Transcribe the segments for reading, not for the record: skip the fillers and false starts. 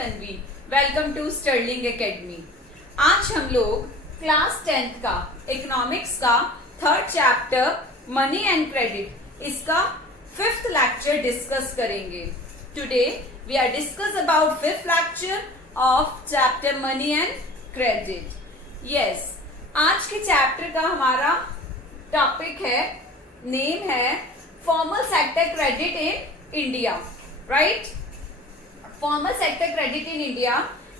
Tanvi. Welcome to Sterling Academy. आज हम लोग क्लास 10th का इकोनॉमिक्स का third chapter money and credit इसका 5th लेक्चर डिस्कस करेंगे। Today we are discuss about 5th lecture of chapter money and credit. Yes, आज के chapter का हमारा टॉपिक है, नेम है formal sector credit in India. Right, formal sector credit in India.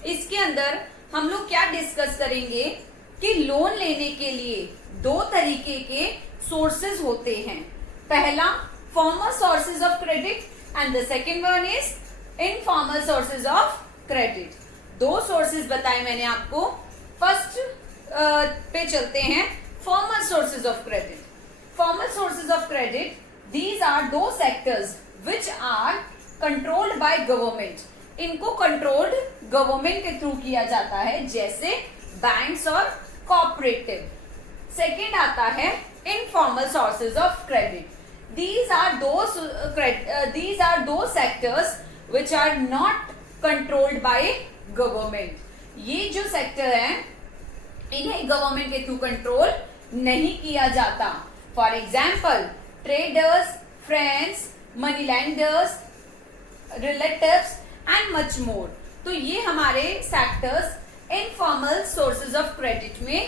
इसके अंदर हम लोग क्या डिस्कस करेंगे कि लोन लेने के लिए दो तरीके के सोर्सेज होते हैं। पहला formal sources of credit and the second one is informal sources of credit. दो सोर्सेज बताए मैंने आपको। फर्स्ट पे चलते हैं, formal sources of credit. Formal sources of credit, these are those sectors which are controlled by government। इनको controlled government के through किया जाता है, जैसे बैंक्स और कोऑपरेटिव। सेकेंड आता है informal sources of credit. these are those sectors which are not controlled by government। ये जो सेक्टर है इन्हें गवर्नमेंट के थ्रू कंट्रोल नहीं किया जाता। For example traders, friends, money lenders, relatives and much more। तो ये हमारे sectors informal sources of credit में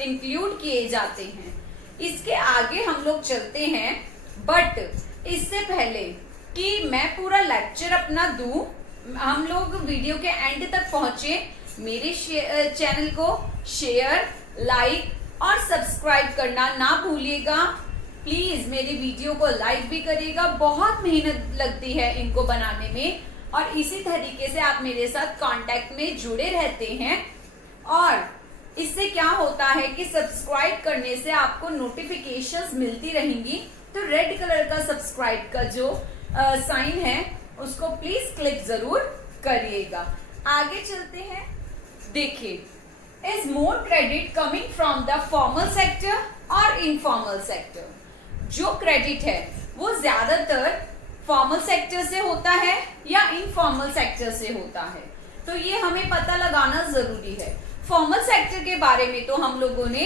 इंक्लूड किए जाते हैं। इसके आगे हम लोग चलते हैं, बट इससे पहले कि मैं पूरा लेक्चर अपना दूं, हम लोग वीडियो के एंड तक पहुंचे। मेरे चैनल को शेयर, लाइक और सब्सक्राइब करना ना भूलिएगा। प्लीज मेरी वीडियो को लाइक भी करिएगा, बहुत मेहनत लगती है इनको बनाने में, और इसी तरीके से आप मेरे साथ कांटेक्ट में जुड़े रहते हैं। और इससे क्या होता है कि सब्सक्राइब करने से आपको नोटिफिकेशंस मिलती रहेंगी। तो रेड कलर का सब्सक्राइब का जो साइन है उसको प्लीज क्लिक जरूर करिएगा। आगे चलते हैं। देखिए, is more credit coming from the formal sector और इनफॉर्मल सेक्टर। जो क्रेडिट है वो ज्यादातर फॉर्मल सेक्टर से होता है या इनफॉर्मल सेक्टर से होता है, तो ये हमें पता लगाना जरूरी है। फॉर्मल सेक्टर के बारे में तो हम लोगों ने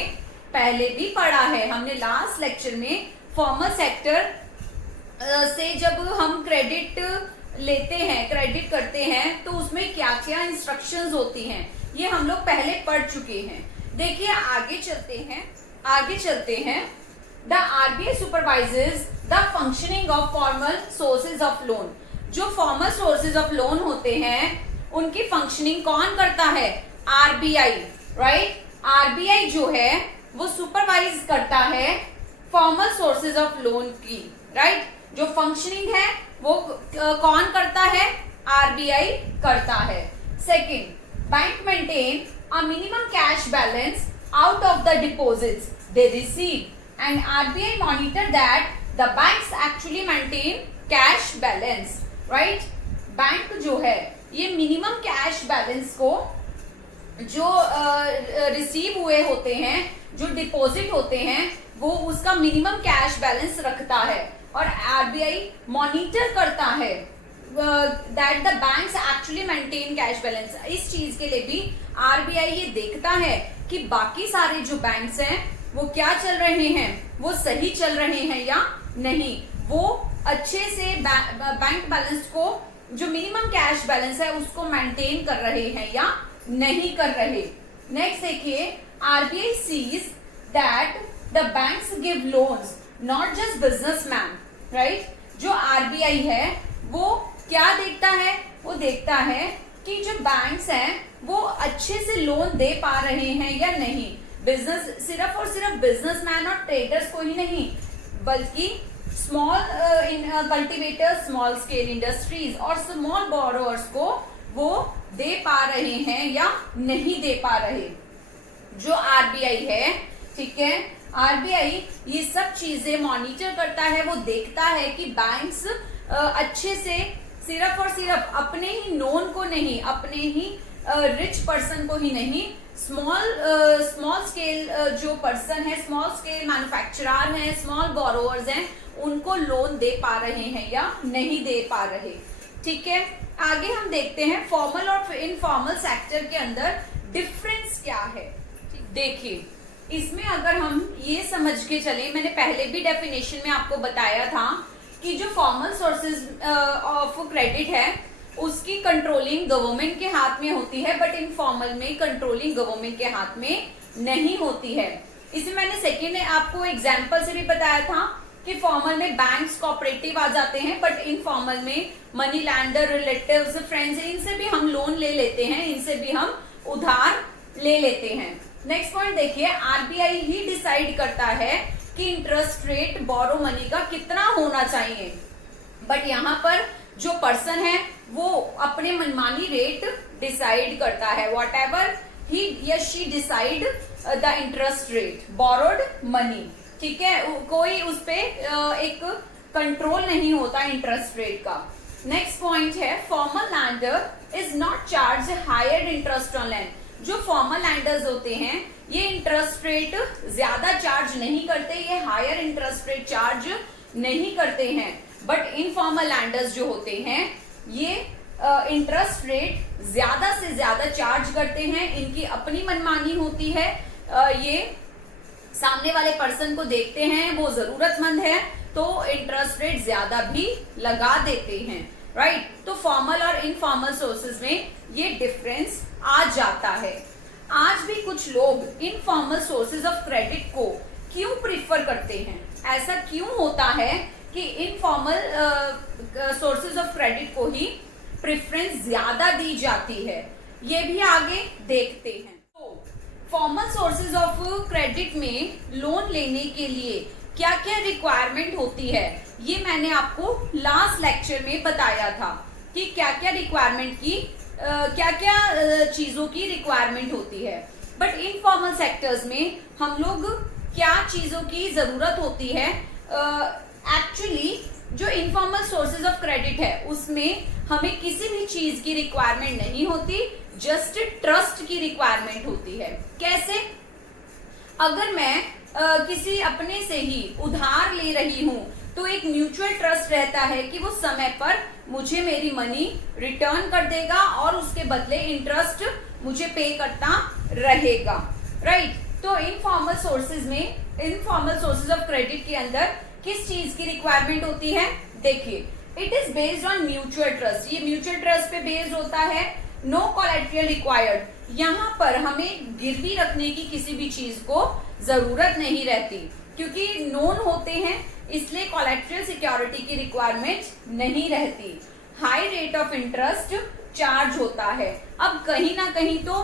पहले भी पढ़ा है। हमने लास्ट लेक्चर में फॉर्मल सेक्टर से जब हम क्रेडिट लेते हैं, क्रेडिट करते हैं, तो उसमें क्या क्या इंस्ट्रक्शंस होती हैं ये हम लोग पहले पढ़ चुके हैं। देखिए, आगे चलते हैं। The RBI supervises the functioning of formal sources of loan। जो फॉर्मल सोर्सेज ऑफ लोन होते हैं उनकी फंक्शनिंग कौन करता है? RBI। राइट, RBI जो है वो सुपरवाइज करता है फॉर्मल सोर्सेज ऑफ लोन की। राइट, जो फंक्शनिंग है वो कौन करता है? RBI करता है। Second, bank maintain a minimum cash balance out of the deposits they receive and RBI monitor that the banks actually maintain cash balance। right, bank जो है ये मिनिमम कैश बैलेंस को जो रिसीव हुए होते हैं, जो डिपॉजिट होते हैं, वो उसका मिनिमम कैश बैलेंस रखता है और RBI मॉनिटर करता है that the banks actually maintain cash balance। इस चीज के लिए भी RBI ये देखता है कि बाकी सारे जो बैंक्स हैं वो क्या चल रहे हैं, वो सही चल रहे हैं या नहीं, वो अच्छे से बैंक बैलेंस को, जो मिनिमम कैश बैलेंस है उसको मेंटेन कर रहे हैं या नहीं कर रहे। नेक्स्ट देखिए, RBI sees that the banks give loans not just businessman। Right, जो RBI है वो क्या देखता है? वो देखता है कि जो बैंक्स हैं वो अच्छे से लोन दे पा रहे हैं या नहीं। बिजनेस, सिर्फ और सिर्फ बिजनेसमैन और ट्रेडर्स को ही नहीं, बल्कि small cultivators, small scale industries और स्मॉल बोरोअर्स को वो दे पा रहे हैं या नहीं दे पा रहे। जो RBI है, ठीक है, RBI ये सब चीजें मॉनिटर करता है। वो देखता है कि बैंक्स अच्छे से सिर्फ और सिर्फ अपने ही नोन को नहीं, अपने ही रिच पर्सन को ही नहीं, स्मॉल स्केल जो पर्सन है, स्मॉल स्केल मैन्युफैक्चरर हैं, स्मॉल बोरोअर्स हैं, उनको लोन दे पा रहे हैं या नहीं दे पा रहे। ठीक है, आगे हम देखते हैं फॉर्मल और इनफॉर्मल सेक्टर के अंदर डिफरेंस क्या है। देखिए, इसमें अगर हम ये समझ के चले, मैंने पहले भी डेफिनेशन में आपको बताया था कि जो फॉर्मल सोर्सेज ऑफ क्रेडिट है उसकी कंट्रोलिंग गवर्नमेंट के हाथ में होती है, बट इनफॉर्मल में कंट्रोलिंग गवर्नमेंट के हाथ में नहीं होती है। इसमें मैंने सेकेंड आपको एग्जाम्पल से भी बताया था कि फॉर्मल में बैंक्स, कोऑपरेटिव आ जाते हैं, बट इनफॉर्मल में मनी लैंडर, रिलेटिव्स, फ्रेंड्स, इनसे भी हम लोन ले लेते हैं, इनसे भी हम उधार ले लेते हैं। नेक्स्ट पॉइंट देखिए, आरबीआई ही डिसाइड करता है कि इंटरेस्ट रेट बोरो मनी का कितना होना चाहिए, बट यहाँ पर जो पर्सन है वो अपने मनमानी रेट डिसाइड करता है। वॉट एवर ही या she decide the interest rate borrowed money, ठीक है, कोई उस पे एक कंट्रोल नहीं होता इंटरेस्ट रेट का। नेक्स्ट पॉइंट है, formal lender is not charge higher interest on lend. जो फॉर्मल लैंडर्स होते हैं ये इंटरेस्ट रेट ज्यादा चार्ज नहीं करते, ये हायर इंटरेस्ट रेट चार्ज नहीं करते हैं, बट इनफॉर्मल लैंडर्स जो होते हैं ये इंटरेस्ट रेट ज्यादा से ज्यादा चार्ज करते हैं, इनकी अपनी मनमानी होती है। ये सामने वाले पर्सन को देखते हैं वो जरूरतमंद है तो इंटरेस्ट रेट ज्यादा भी लगा देते हैं, राइट। तो फॉर्मल और इनफॉर्मल सोर्सेज में ये डिफरेंस आ जाता है। आज भी कुछ लोग इनफॉर्मल सोर्सेज ऑफ क्रेडिट को क्यों प्रिफर करते हैं, ऐसा क्यों होता है कि इनफॉर्मल सोर्सेज ऑफ क्रेडिट को ही प्रेफरेंस ज्यादा दी जाती है, ये भी आगे देखते हैं। तो फॉर्मल सोर्सेज ऑफ क्रेडिट में लोन लेने के लिए क्या क्या रिक्वायरमेंट होती है, ये मैंने आपको लास्ट लेक्चर में बताया था कि क्या क्या रिक्वायरमेंट की क्या क्या चीजों की रिक्वायरमेंट होती है। बट इनफॉर्मल सेक्टर्स में हम लोग क्या चीजों की जरूरत होती है, एक्चुअली जो इनफॉर्मल सोर्सेज ऑफ क्रेडिट है उसमें हमें किसी भी चीज की रिक्वायरमेंट नहीं होती, जस्ट ट्रस्ट की रिक्वायरमेंट होती है। कैसे? अगर मैं किसी अपने से ही उधार ले रही हूं तो एक म्यूचुअल ट्रस्ट रहता है कि वो समय पर मुझे मेरी मनी रिटर्न कर देगा और उसके बदले इंटरेस्ट मुझे पे करता रहेगा, राइट। तो इनफॉर्मल सोर्सेज में, इनफॉर्मल सोर्सेज ऑफ क्रेडिट के अंदर किस चीज की रिक्वायरमेंट होती है? देखिए, it is based on mutual trust, ये म्यूचुअल ट्रस्ट पे बेस्ड होता है। नो कोलैटरल रिक्वायर्ड, यहाँ पर हमें गिरवी रखने की किसी भी चीज को जरूरत नहीं रहती क्योंकि नोन होते हैं, इसलिए कोलैटरल सिक्योरिटी की रिक्वायरमेंट नहीं रहती। High rate of interest charge होता है। अब कहीं ना कहीं तो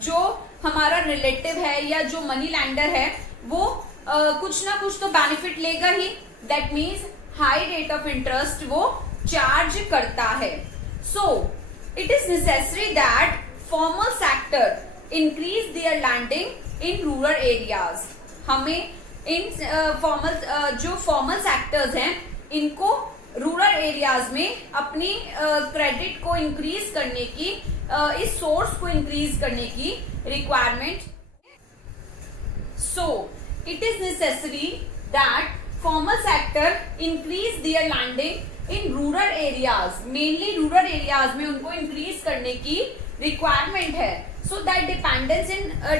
जो हमारा रिलेटिव है या जो मनी लैंडर है वो कुछ ना कुछ तो बेनिफिट लेगा ही, that means high rate of interest वो चार्ज करता है। So it is necessary that formal sector increase their lending in rural areas. हमें इन जो फॉर्मल सेक्टर्स हैं इनको रूरल एरियाज में अपनी क्रेडिट को इंक्रीज करने की, इस सोर्स को इंक्रीज करने की requirement. So it is necessary that formal sector increase their lending in rural areas, mainly rural areas में उनको increase करने की requirement है, so that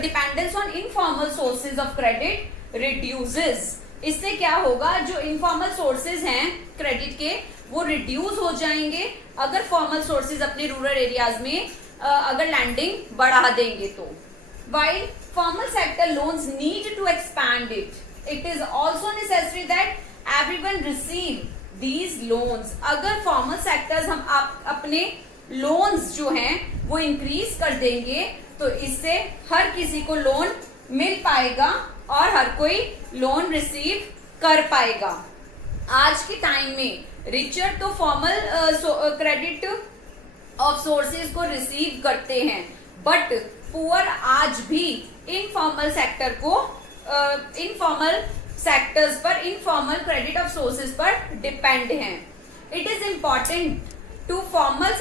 dependence on informal sources of credit reduces। इससे क्या होगा, जो informal sources हैं credit के वो reduce हो जाएंगे अगर formal sources अपने rural areas में अगर lending बढ़ा देंगे तो। While formal sector loans need to expand it, it is also necessary that everyone receive these loans। अगर formal sectors हम अपने loans जो हैं वो increase कर देंगे तो इससे हर किसी को लोन मिल पाएगा और हर कोई लोन रिसीव कर पाएगा। आज के टाइम में रिचर तो फॉर्मल क्रेडिट ऑफ सोर्सेज को रिसीव करते हैं, बट पुअर आज भी इनफॉर्मल सेक्टर को, इनफॉर्मल सेक्टर्स पर, इनफॉर्मल क्रेडिट ऑफ सोर्सेज पर डिपेंड हैं। It is important to formal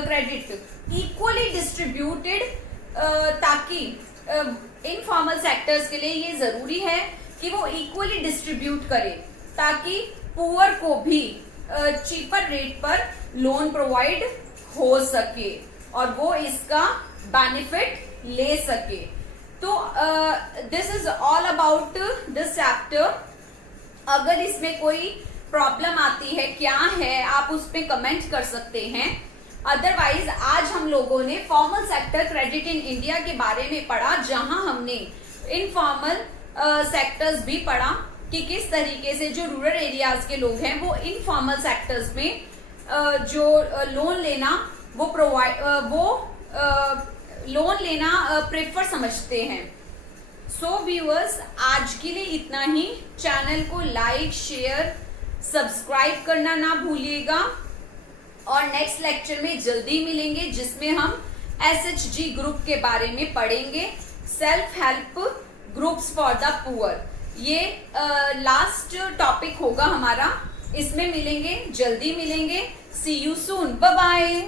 credit equally distributed, ताकि इनफॉर्मल सेक्टर्स के लिए ये जरूरी है कि वो इक्वली डिस्ट्रीब्यूट करे ताकि पुअर को भी चीपर रेट पर लोन प्रोवाइड हो सके और वो इसका बेनिफिट ले सके। तो this is all about this chapter. अगर इसमें कोई प्रॉब्लम आती है क्या है आप उस पर कमेंट कर सकते हैं। अदरवाइज आज हम लोगों ने formal sector credit in India के बारे में पढ़ा, जहां हमने इनफॉर्मल सेक्टर्स भी पढ़ा कि किस तरीके से जो रूरल एरियाज के लोग हैं वो इनफॉर्मल सेक्टर्स में जो लोन लेना लोन लेना प्रेफर समझते हैं। सो व्यूअर्स, आज के लिए इतना ही। चैनल को लाइक शेयर सब्सक्राइब करना ना भूलिएगा और नेक्स्ट लेक्चर में जल्दी मिलेंगे जिसमें हम SHG ग्रुप के बारे में पढ़ेंगे, self help groups for the poor. ये लास्ट टॉपिक होगा हमारा, इसमें मिलेंगे, जल्दी मिलेंगे। सी यू सून, बाय बाय।